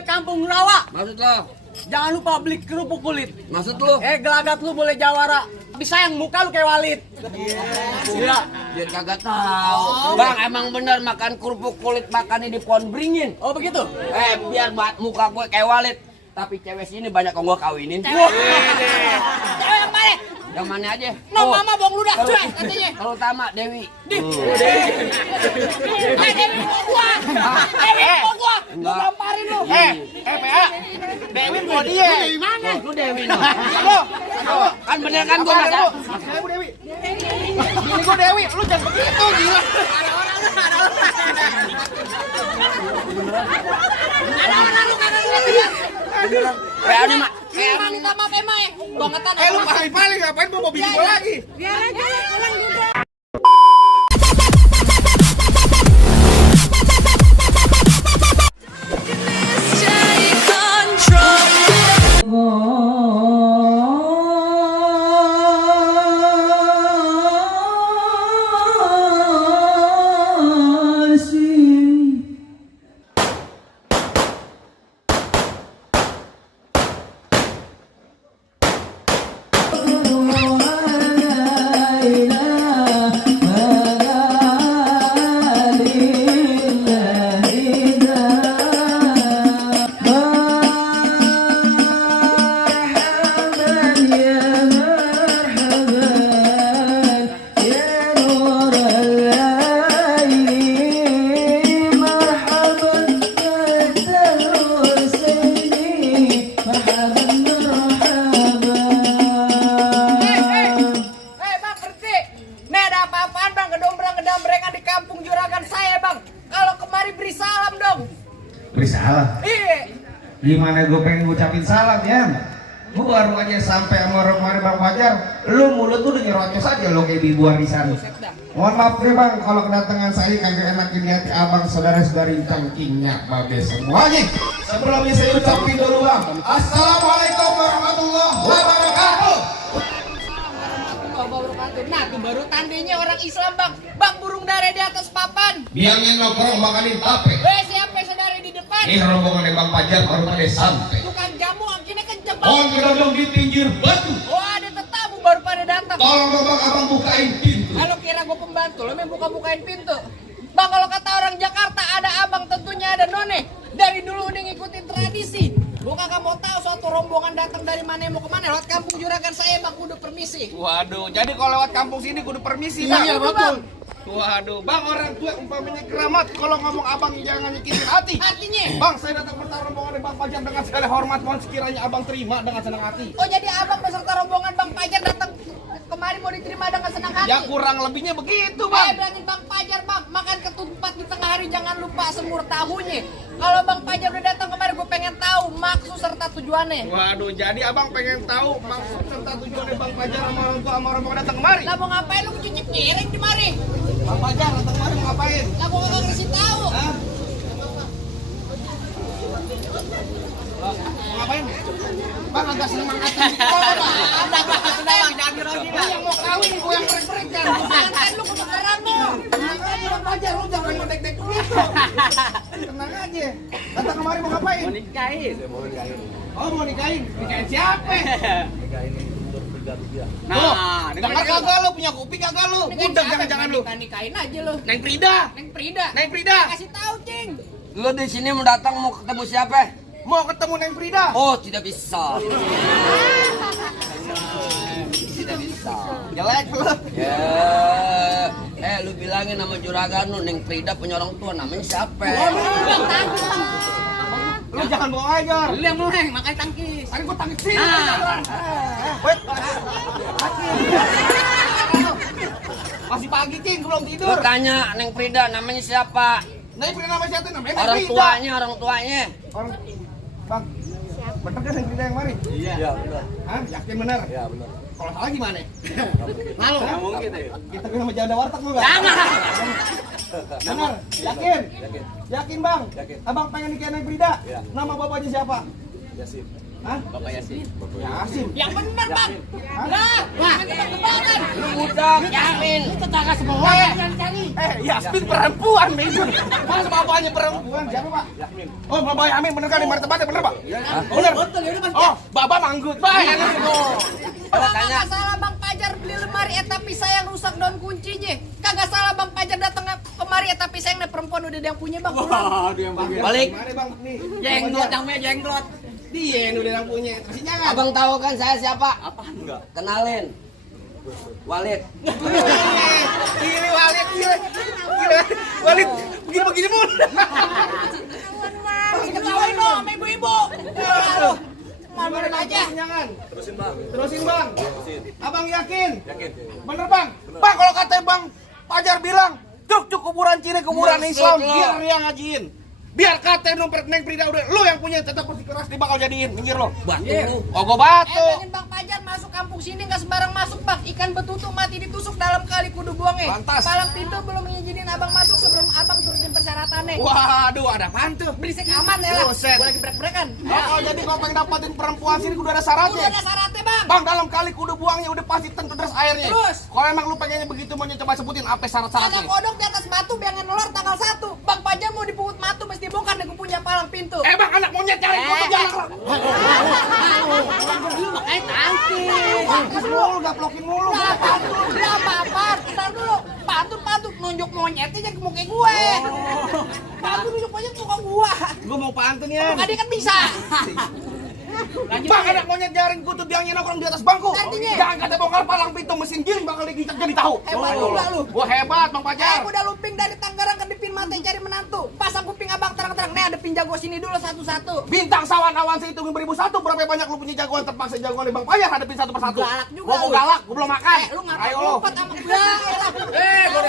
ke kampung rawa. Maksud lo? Jangan lupa beli kerupuk kulit. Maksud lo? Gelagat lu boleh jawara. Tapi sayang muka lu kayak Walid. Iya. Biar kagak tahu. Bang, emang bener makan kerupuk kulit makannya di pohon beringin. Oh begitu? Biar muka gue kayak Walid. Tapi cewek sini banyak yang gue kawinin. Cewek yang mana? Yang mana aja? No mama bong ludah cuy katanya. Kalau utama Dewi. Dewi mau gua. Dewi mau gua. Gua gamparin lu. PA. Dewi mau dia. Dewi mana? Lu Dewi no. Kan bener kan gua masa. Saya Dewi. Ini gua Dewi, lu jangan begitu gila. Ada orang lu kagak lihat. PA nih mak. Emang minta maaf emang ya. Bangetan. Lu paling ngapain mau bikin gua lagi? Biar aja pulang juga. Beri salam? Iya. Gimana gue pengen ngucapin salam ya? Gue baru aja sampai sama kemarin Bang Fajar. Lu mulut tuh udah nyerocos aja lo kayak bibuan di sana. Mohon maaf nih Bang, kalau kedatangan saya kagak enak dilihat abang saudara-saudari cangkingnya babe semuanya. Sebelumnya saya ucapin dulu Bang, Assalamualaikum warahmatullahi wabarakatuh. Nah, itu baru tandanya orang Islam bang. Bang burung dara di atas papan. Biangin nongkrong makalin tape. Siapa saudara di depan? Ini rombongan Bang Fajar baru pada sampai. Tukang jamu akhirnya kenceng bang. Oh, gerodong di pinggir batu. Oh, ada tetamu baru pada datang. Tolong dong Bang, abang bukain pintu. Kalau kira gue pembantu, lo main buka-bukain pintu. Bang, kalau kata orang Jakarta ada abang tentunya ada none. Dari dulu udah ngikutin tradisi. Gue kagak mau tahu suatu rombongan datang dari mana mau kemana. Lewat kampung juragan saya bang, kudu permisi. Waduh, jadi kalau lewat kampung sini kudu permisi Bang. Iya betul. Waduh, Bang, orang tua umpamanya keramat. Kalau ngomong abang jangan nyakitin hati. Artinya? Bang, saya datang bersama rombongan Bang Fajar dengan segala hormat. Mohon sekiranya abang terima dengan senang hati. Oh jadi abang beserta rombongan Bang Fajar datang kemari mau diterima dengan senang hati? Ya kurang lebihnya begitu Bang. Berarti Bang Fajar bang, makan ketupat di tengah hari jangan lupa semur tahunya. Kalau Bang Fajar udah datang kemari gue pengen tahu maksud serta tujuannya. Waduh, jadi abang pengen tahu maksud serta tujuannya Bang Fajar sama orang tua sama rombongan datang kemari. Lah mau ngapain lu cuci piring di mari? Bang Fajar datang kemari mau ngapain? Lah gua kagak ngasih tahu. Hah? Mau ngapain? Bang agak semangat. Jangan dirogi Lu yang mau kawin, gue yang break-break kan. Santai lu kebenaran lu. Tenang aja Bang Fajar, lu jangan ngedek-dek begitu. Tenang aja. Datang kemari mau ngapain? Mau nikahin. Oh mau nikahin? Nikahin siapa? Nah, Dengar kagak lu, punya kuping kagak lu? Udah jangan lu. Nikahin aja lu. Neng Frida. Neng Frida. Neng Frida. Kasih tahu, Cing. Lu di sini mau datang mau ketemu siapa? Mau ketemu Neng Frida. Oh, tidak bisa. Tidak bisa. Jelek lu. Ya. Lu bilangin nama juragan lu Neng Frida punya orang tua namanya siapa? Lu jangan bohong aja. Lu yang mulai makan tangkis. Tadi gua tangkis sini. Nah. Masih pagi Cing, belum Lu tidur. tanya Neng Frida namanya siapa? Neng Frida nama siapa? Namanya Neng Orang Frida. tuanya. Orang Bang, bener kan Neng Frida yang mari? Iya, benar. Hah? Yakin bener? Iya, benar. Kalau salah gimana? Malu? Nggak mungkin ya. Kita kan sama janda warteg lu gak? Jangan. Bener? Yakin? Yakin. Yakin Bang? Yakin. Abang pengen nikahin Neng Frida? Iya. Nama bapaknya siapa? Yasin. Hah? Bapak Yasin. Yasin. Yang benar bang. Nah, tebak-tebakan. Lu budak, Yamin. Tetangga semua yang cari. Yasmin perempuan, Bego. Mana bapaknya perempuan? Siapa, Pak? Oh, Bapak Yamin bener kan di mari tempatnya bener, Pak? Bener. Betul ya mas. Oh, Bapak manggut, Pak. Enak itu. Kalau kagak salah Bang Pajar beli lemari tapi saya rusak daun kuncinya. Kagak salah Bang Pajar datang kemari tapi saya perempuan udah ada yang punya Bang. Balik. Mari, Bang. Nih. Jenggot yang punya jenggot. Dia yang udah yang punya. Kasih jangan. Abang tahu kan saya siapa? Apa? Enggak. Kenalin. Walid. Gila, Walid, gila. Gila. Walid, begini-begini mulu. Ketawain dong sama ibu-ibu. Maafin aja. Jangan. Terusin, Bang. Abang yakin? Yakin. Bener, Bang? Bang, kalau kata Bang Pajar bilang, cuk kuburan Cina, kuburan Islam, biar dia ngajiin. Biar kata numpet Neng Frida udah lu yang punya tetap pasti keras dia bakal jadiin, minggir lo. Batu lu. Oh, gua batu. Pengen Bang Pajar masuk kampung sini nggak sembarang masuk Bang. Ikan betutu mati ditusuk dalam kali kudu buangnya. Pantas. Palang pintu belum ngizinin abang masuk sebelum abang turunin persyaratannya. Waduh, ada apaan tuh? Berisik aman ya lah. Buset. Gua lagi brek-brekan. Oh, jadi kalau pengen dapatin perempuan sini kudu ada syaratnya. Udah ada syaratnya Bang. Bang, dalam kali kudu buangnya udah pasti tentu deras airnya. Terus? Kalau emang lu pengennya begitu mau coba sebutin apa Ada syarat-syaratnya? kodok di atas batu biar nggak nular tanggal 1. Bang Pajar mau dipungut matu mesti bongkar deh gua punya palang pintu. Bang, anak monyet cari foto jangan. Makanya tangkis. Tangkis mulu, gaplokin mulu. Udah apa-apa. Ntar dulu. Pantun nunjuk monyetnya jangan ke muka gue. Pantun nunjuk monyet muka gua. Gua mau pantun ya. Muka dia kan bisa. Bang, anak monyet jaring kutub yang nongkrong di atas bangku. Artinya? Jangan kata bongkar palang pintu mesin giling bakal digicak jadi tahu. Hebat juga lu. Wah, hebat Bang Pajar. Udah luping dari Tangerang ke Dipin Mate cari menantu. Pasang kuping abang terang-terang. Nih ada pin jago sini dulu satu-satu. Bintang sawan awan sehitung 1001. Berapa banyak lu punya jagoan terpaksa jagoan di Bang Pajar hadapin satu persatu. Galak juga Gua mau lu. galak, gua belum makan. Lu Ayo ngapain lu. lompat sama gua? Gua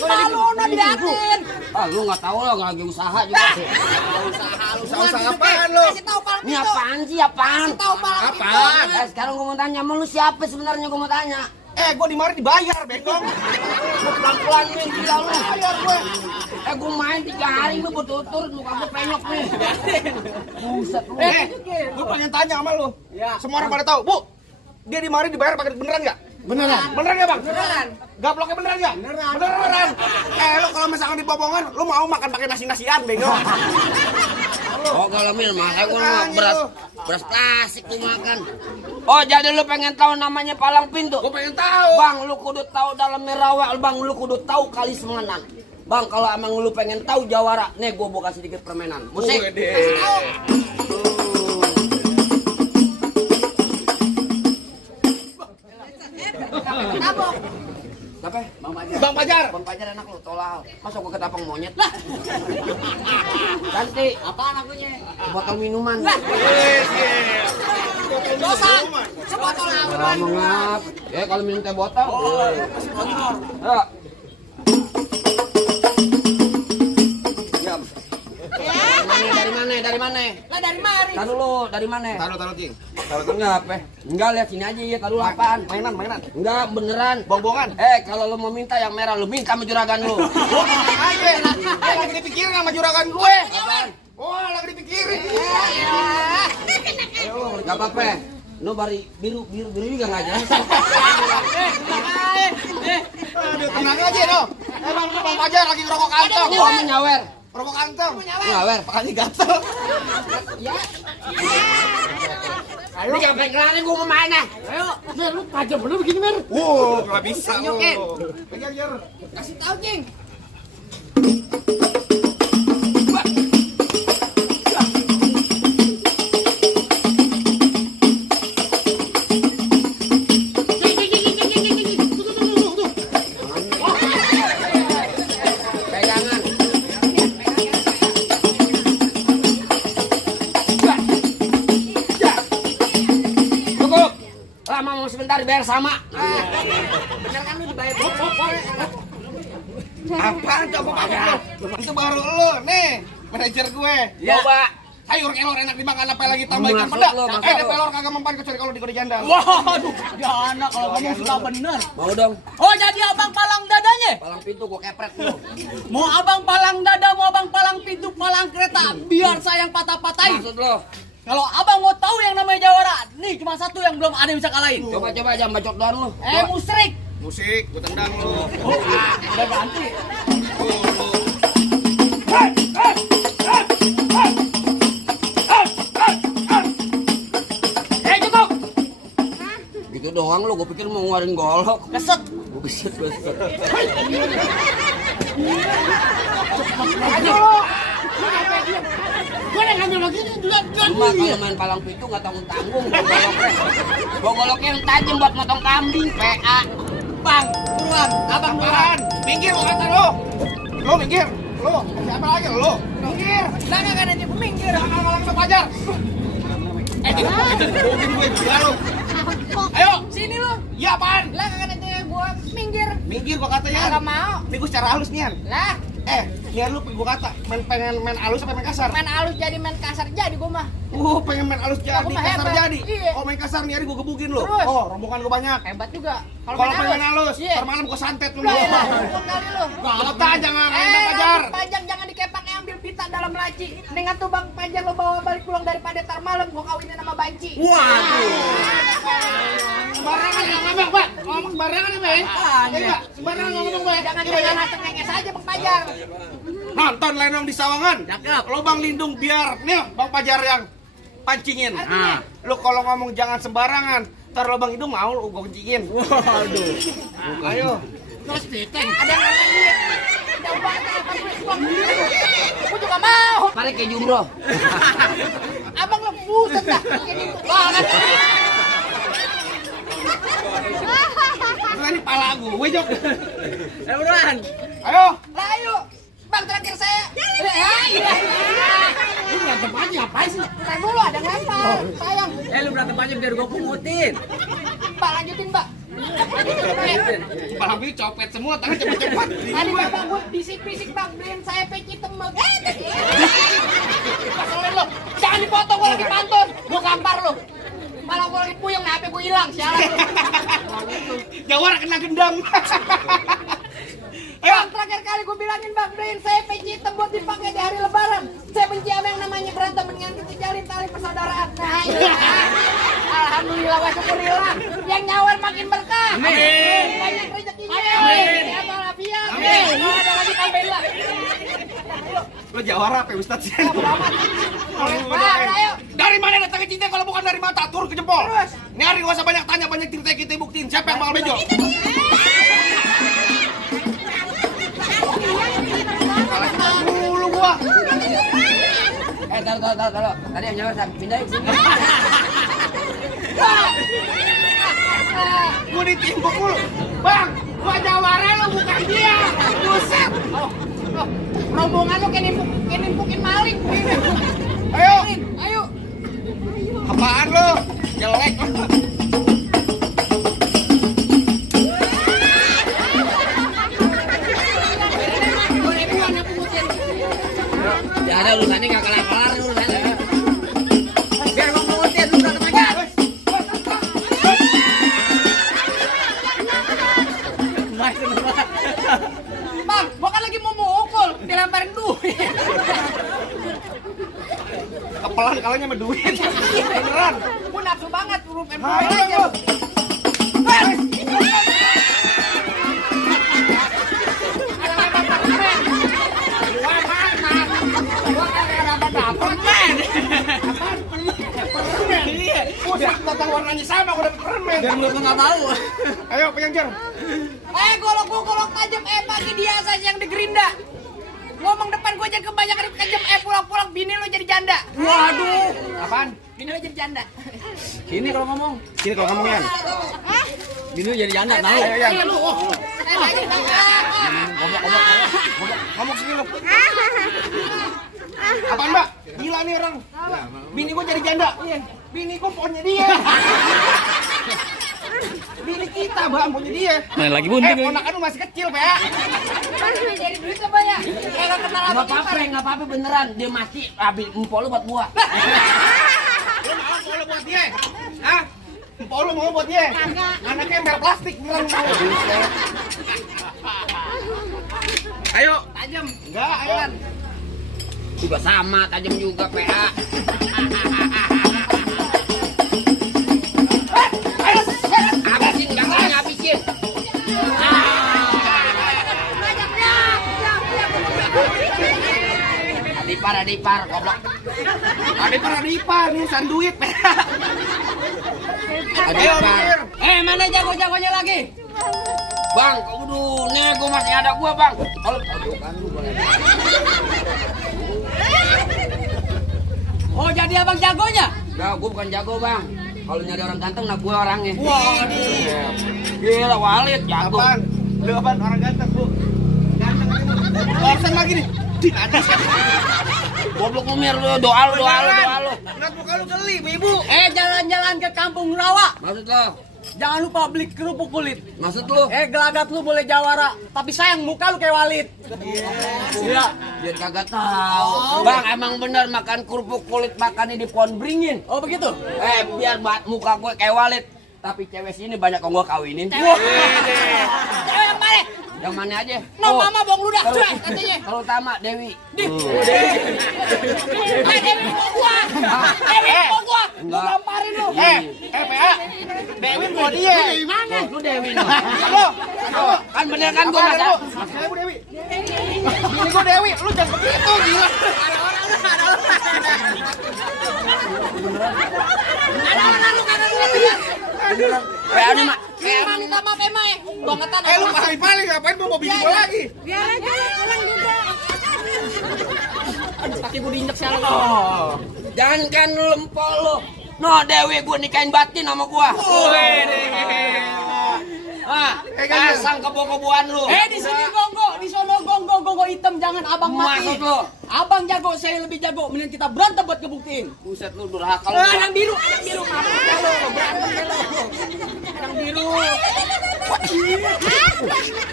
Malu udah diatin. Ah, lu nggak tahu lo lagi usaha juga sih. Usaha apaan lu? Kasih tahu palang Ini pintu. apaan sih? Apaan? Kasih tahu palang pintu. Apaan? Sekarang gua mau tanya, sama lu siapa sebenarnya gua mau tanya? Gua di mari dibayar, bengkong. Lu pelan-pelan nih, gila lu. Bayar gue. Gua main 3 hari lu berturut-turut muka gua penyok nih. Buset lu. Gue pengen tanya sama lu. Semua orang pada tahu, Bu. Dia di mari dibayar pakai beneran nggak? Beneran. Beneran nggak, Bang? Beneran. Gaploknya beneran nggak? Beneran. Lu kalau misalkan di Bobongan, lu mau makan pakai nasi-nasian, bengkong. Oh, kalau mil makanya gua mau Makanya beras lu. beras plastik lu makan. Oh, jadi lu pengen tahu namanya palang pintu? Gue pengen tahu. Bang, lu kudu tahu dalam merawak, Bang, lu kudu tahu kali semengan. Bang, kalau emang lu pengen tahu jawara, nih gua buka sedikit permainan. Musik. Kasih tahu. Tabok. Siapa? Bang Pajar. Bang Pajar. Bang Pajar anak lu tolal. Masa gua ketapang monyet? Ganti. Apaan akunya? Botol minuman. Dosa. Sebotol Kalau awan. mengap. Ya kalau minum teh botol. Ya. Diam. Dari mana? Dari mana? Lah dari mari. Taruh lu, dari mana? Taruh, Cing. Enggak apa? Enggak, lihat sini aja ya, taruh apaan? Mainan. Enggak, beneran. Bongbongan. Kalau lu mau minta yang merah, lu minta sama juragan lu. Lagi dipikirin sama juragan gue. Apaan? Oh, lagi dipikirin. Enggak apa-apa. Lu bari biru juga enggak jelas. Aduh, tenang aja dong. Emang lu Bang Pajar lagi ngerokok kantong. Oh, mau nyawer. Rokok kantong. Nyawer. Makanya gatel. Ini sampai kelarin gua mau main ah. Ayo, Mer, lu tajam bener begini, Mer. Nggak bisa lu. Nyokin. Pegang, Jar. Kasih tahu, Cing. Pegangan. Cukup. Lama mau sebentar biar sama. Bener kan lu dibayar? Apaan coba Pajar? Itu baru lu nih, manajer gue. Coba. Sayur kelor enak dimakan apa lagi tambah ikan Maksud pedas. lu, maksud Ada lu. pelor kagak mempan kecuali kalau di kode jandal. Waduh, jana kalau ngomong suka bener. Mau dong. Oh, jadi abang palang dadanya? Palang pintu gua kepret lu. Mau abang palang dada, mau abang palang pintu, palang kereta kata biar saya yang patah-patahin. Maksud lo? Kalau abang mau tahu yang namanya jawara, nih cuma satu yang belum ada yang bisa kalahin. Coba jangan bacot doang lo. Musrik. Musik, gua tendang lu. Udah ganti. Cukup. Gitu doang lo, gue pikir mau ngeluarin golok. Keset. Buset. Gue udah ngambil begini duluan. Cuma kalau main palang pintu nggak tanggung-tanggung bawa goloknya yang tajam buat motong kambing, PA. Bang, buruan. Abang buruan. Minggir gua kata lu. Lu minggir. Lu, siapa lagi lu? Minggir. Lah kan ada minggir. Jangan malah sok ajar. Itu gue gila lu. Ayo, Sini lu. iya apaan? Lah kan ada gua minggir. Minggir gua kata ya. Enggak mau. Ini gua secara halus nian. Lah, Nian lu gua kata pengen main halus apa main kasar? main halus jadi main kasar jadi gua mah. Pengen main halus jadi, Aku mah kasar hebat. jadi. Iya. Oh, main kasar nih hari gua gebukin lu. Terus? Oh, rombongan gua banyak. Hebat juga. Kalau pengen main halus, Iya. ntar malam gua santet lu. Lah, pukul kali lu. Kalau tak jangan main pajar. Pajang jangan dikepak ambil pita dalam laci. Dengan tuh Bang Pajang lo bawa balik pulang daripada tar malam gua kawinin sama Banci. Waduh. Sembarangan ngomong, Pak. Ngomong sembarangan ya, Bang. Iya, Pak. Sembarangan ngomong, Bang. Jangan nengis aja Bang Pajar. Nonton Lenong di Sawangan. Cakep. Lubang lindung biar nih Bang Pajar yang pancingin. Artinya? Lu kalau ngomong jangan sembarangan. Ntar lubang hidung mau lu gua kencingin. Waduh. Ayo. Terus piteng. Ada yang nanya duit. Jauh banget apa duit uang. Gua juga mau. Tarik ke jumroh. Abang lo buset dah. Ini banget. Itu ini pala gue, Jok. Buruan. Ayo. Lah ayo. Bang terakhir saya. Iya. Lu berantem aja ngapain sih? Bentar dulu ada yang lempar. Sayang. Lu berantem aja biar gue pungutin. Mbak lanjutin Mbak. Pala gue copet semua, tangan cepet-cepet. Tadi bapak gue bisik-bisik Bang beliin saya peci temek. Pasalin lo. Jangan dipotong gue lagi pantun. Gue gampar lo. Malah gue lagi puyeng nih HP gue hilang. Sialan lo. Jawara kena gendam. Bang, terakhir kali gue bilangin Bang, beliin saya peci hitam buat dipakai di hari lebaran. Saya benci sama yang namanya berantem, mendingan kita jalin tali persaudaraan. Nah, iya. Alhamdulillah wa syukurillah. Yang nyawar makin berkah. Amin. Banyak rezekinya. Amin. Sehat walafiat. Amin. Oh, ada lagi Alhamdulillah. Lu Jawara apa ya, Ustaz? Ayo. Dari mana datangnya cinta kalau bukan dari mata? Turun ke jempol. Terus. Ini hari gak usah banyak tanya, banyak cerita kita buktiin. Siapa yang bakal bejo? Dulu gua. Kalau tadi yang nyawar pindahin sini. Gua ditimbuk mulu. Bang, gua Jawara lu bukan dia. Buset. Rombongan lo kayak nimpukin maling. Ayo. Ayo. Apaan lu? Jelek. Ya ada urusannya nggak kelar-kelar urusannya. Biar gue pungutin lu berantem aja. Bang, gua kan lagi mau mukul, dilemparin duit. Kepelan kalanya sama duit. Beneran. Gua nafsu banget, rupen Ayo, aja. lu. Ada lempar permen. Gua mana? Gua kagak dapat permen. Permen. Iya. Udah datang warnanya sama, gua dapet permen. Biar mulut lu nggak bau. Ayo, pegang jar. Golok tajam pagi dia saja yang digerinda. Ngomong depan gua jangan kebanyakan kejam pulang-pulang bini lo jadi janda. Waduh. Apaan? Bini lo jadi janda. Sini kalau ngomong. Sini kalau ngomong Yan. Bini lu jadi janda tahu. Ayo, Yan. Lu. Saya lagi Ngomong sini lu. Apaan, Mbak? Gila nih orang. Bini gua jadi janda. Bini gua pokoknya dia. Bini kita, Mbak, pokoknya dia. Main lagi bunting. Ponakan lu masih kecil, Pak. jadi duit apa ya? Kalau kenal Nggak apa-apa, nggak apa-apa beneran. Dia mati, habis empok lu buat gua. Lu mau empok lu buat dia? Hah? Empok lu mau buat dia? Anaknya ember plastik beneran mau. Ayo, tajam. enggak, ayo. Juga sama, tajam juga PA. Habisin, gangguannya habisin. Adipar, goblok. Adipar nih sanduit. Adipar. Mana jago-jagonya lagi? Bang, kudu nego masih ada gua, Bang. Kalau kan lu boleh. Oh, jadi abang jagonya? Enggak, gua bukan jago, Bang. Kalau nyari orang ganteng, nah gua orangnya. Wah, Gila, Walid jago. apaan? Lu apaan orang ganteng, Bu? Ganteng ini. Orsen lagi nih. Tidak ada. Goblok ngomir lu, doa lu. Lihat muka lu geli, Ibu. Jalan-jalan ke kampung rawa. Maksud lo? Jangan lupa beli kerupuk kulit. Maksud lu? Gelagat lu boleh jawara, tapi sayang muka lu kayak Walid. Iya. Biar kagak tahu. Bang, emang bener makan kerupuk kulit makannya di pohon beringin. Oh begitu? Biar muka gue kayak Walid. Tapi cewek sini banyak yang gue kawinin. Cewek yang mana? Yang mana aja? Mama bong ludah cuek katanya. Kalau Tama, Dewi. Dewi mau gua. Gua gamparin lu. PA. Dewi mau dia. Di mana? Lu Dewi no. Halo. Kan bener kan gue masa. Saya Bu Dewi. Ini gua Dewi, lu jangan begitu gila. Ada orang lu kagak lihat. PA nih, Mak. Emang minta maaf emang ya. Bangetan. Lu paling ngapain mau bini gua lagi? Biar aja pulang juga. Kaki gua diinjek sialan. Jangan kan lu lempol lu. No, Dewi gue nikahin batin sama gua. Pasang kebo-keboan lu. Di sini gonggo, di sono gonggo hitam jangan abang mati. Maksud lu? Abang jago, saya lebih jago. Mending kita berantem buat ngebuktiin. Buset lu durhaka lu. Yang biru. Apa lo? Berantem ya lo. Yang biru.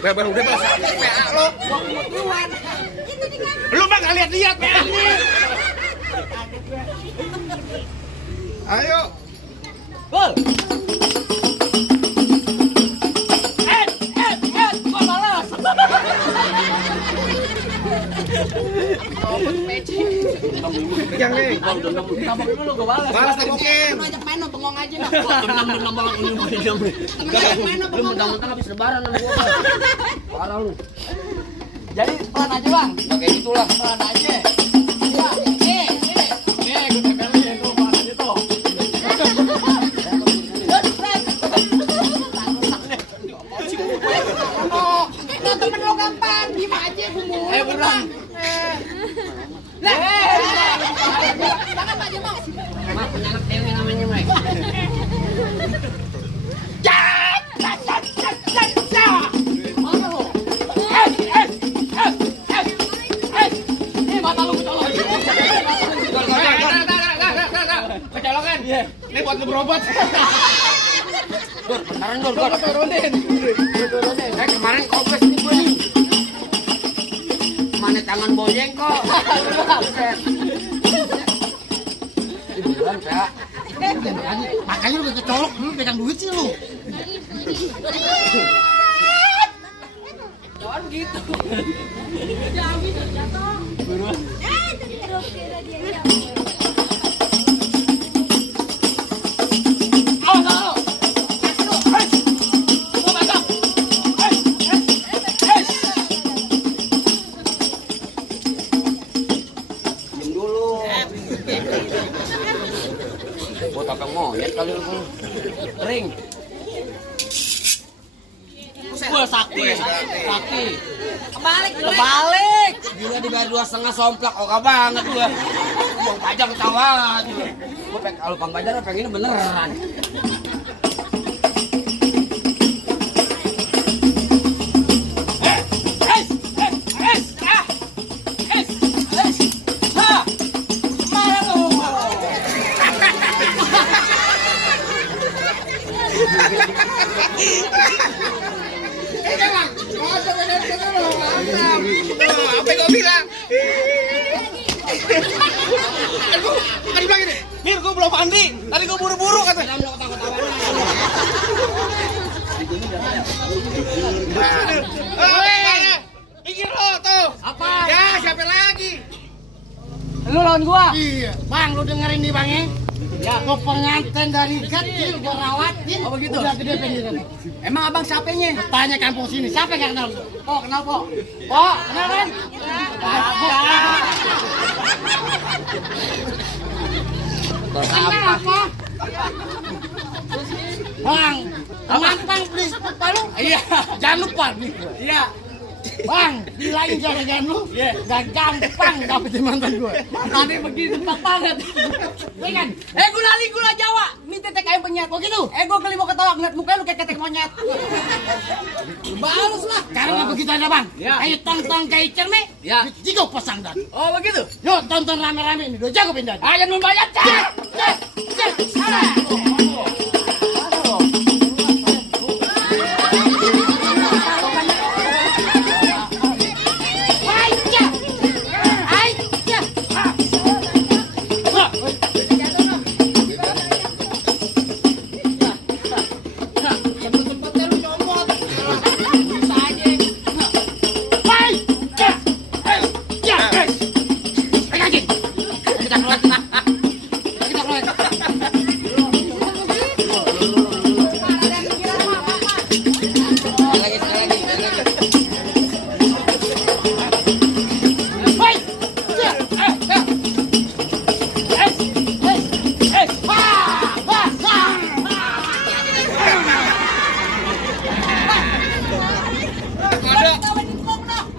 Udah PA lu. Lu mah enggak lihat PA nih. Ayo. Gol. Gua balas. Yang nih. Tabok dulu gua balas. Balas tabokin. Ajak main bengong aja lah. Lu mentang-mentang habis lebaran sama gua. Parah lu. Jadi pelan aja bang. Ya kayak gitulah. Pelan aja. Ya, gue tempelin tuh pelan aja tuh. Temen lo gampang, diem aja bumbu. Beneran. Jangan aja mau. Mak, penyangat Dewi namanya, Mak. Mata lu kecolok. Kecolokan. Ini buat lu berobat. Dur, bentaran Dur. Turunin. Kemarin kopres nih gue nih. Mana tangan bojeng kok. Ini beneran, Pak. Makanya lu kecolok, lu pegang duit sih lu. Jangan gitu. Diam dulu. Gua takkan monyet kali lu. Kering. Gua sakti. Kebalik. Gila dibayar 2,5 somplak, oke banget gua. Bang Pajar ketawa. Gua pengen kalau Bang Pajar pengennya beneran. Apa yang kau bilang? Tadi bilang gini, Mir, gue belum mandi. Tadi gue buru-buru kata. Pikir lo tuh. Apa? Ya, siapa lagi? Lu lawan gua. Iya, Bang, lu dengerin nih Bang ya. Ya, gua pengantin dari kecil, gua rawatin. Oh, begitu? Udah gede pendidikan. Emang abang siapanya? Tanya kampung sini, siapa yang gak kenal gua? Oh, kenal po. Oh, kenal kan? Kenal apa? Bang, mampang please, palu. Iya. Jangan lupa nih. Iya. Bang, bilangin jangan lu. Iya. Gak gampang dapetin mantan gue. Tadi begitu tempat banget. Iya kan? Gula Jawa. Minta tek ayam penyet. Oh gitu? Gua kali mau ketawa ngeliat muka lu kayak ketek monyet. Balas lah. Karena begitu aja Bang. Ya. Ayo tonton kayak cerme. Ya. Tiga pasang dan. Oh, begitu. Yuk tonton rame-rame ini. Udah jago pindah. Ayo membayar cek. Salah.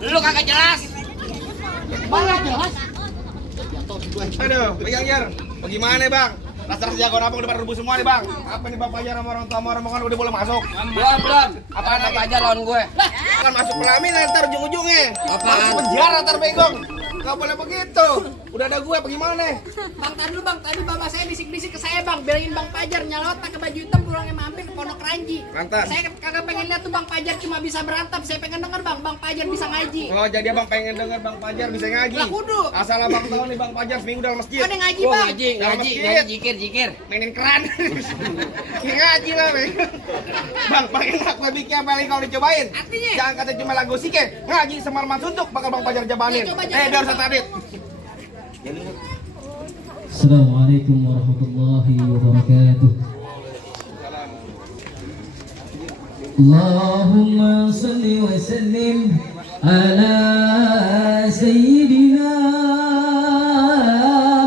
Lu kagak jelas. Banget jelas. Aduh, pegang jar. Bagaimana bang? Rasa jagoan abang udah pada rebus semua nih bang. Apa nih bang Pajar sama orang tua sama rombongan udah boleh masuk? Belum. Apaan apa aja lawan gue? Kan masuk pelaminan ntar ujung-ujungnya. Apaan? Masuk penjara ntar bengong. Gak boleh begitu. Udah ada gue apa gimana? Bang, tadi dulu bang, tadi bapak saya bisik-bisik ke saya bang, bilangin bang Pajar nyalota ke baju hitam pulangnya mampir ke Pondok Ranji. Lantas? Saya kagak pengen lihat tuh bang Pajar cuma bisa berantem, saya pengen denger bang Pajar bisa ngaji. Oh jadi abang pengen denger bang Pajar bisa ngaji. Lah, kudu. Asal abang tahu nih bang Pajar seminggu dalam masjid. Ada ngaji Oh, bang. ngaji, jikir. Mainin keran. Ngaji lah bang. Bang paling enak lebihnya apa lagi kalau dicobain? Artinya? Jangan kata cuma lagu sike. Ngaji semalaman suntuk bakal bang Pajar jabanin. Ya, coba jabanin, biar Bang. saya tadit. Assalamualaikum warahmatullahi wabarakatuh. Allahumma salli wa sallim ala sayyidina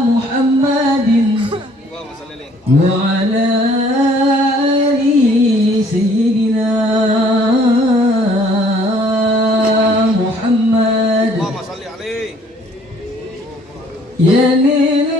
Muhammadin wa ala ali sayyidina Muhammad. Allahumma salli alaihi. Ya lil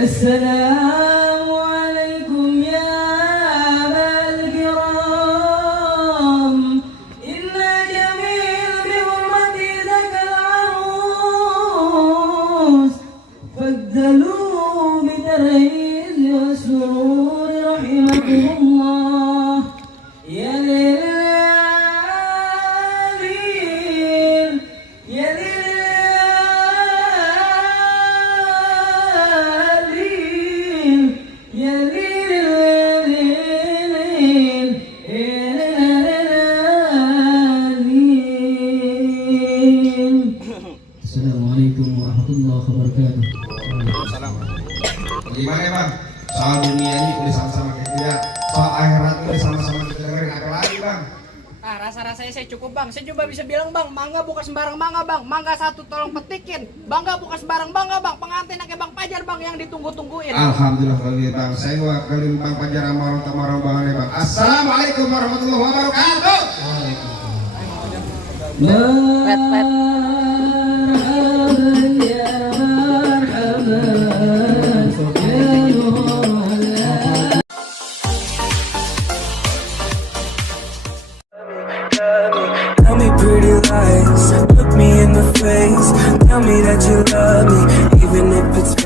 السلام عليكم يا أبا الكرام إن جميل بحرمة ذاك العروس فاجدلوا بالترهيز والسرور رحمكم الله يا ليل يا ليل Assalamualaikum warahmatullahi wabarakatuh. Gimana ya bang? Soal dunia ini udah sama-sama kita tidak. Soal akhirat udah sama-sama kita dengerin apa lagi bang? Ah, rasa-rasanya saya cukup bang. Saya coba bisa bilang bang, mangga bukan sembarang mangga bang. Mangga satu tolong petikin. Bangga bukan sembarang bangga bang. Pengantin kayak bang Pajar bang yang ditunggu-tungguin. Alhamdulillah kalau gitu bang. Saya wakilin bang Pajar sama orang tua rombongan ya bang. Assalamualaikum warahmatullahi wabarakatuh. Marhaban ya marhaban ya Nurullah. Tell me pretty lies, look me in the face. Tell me that you love me, even if it's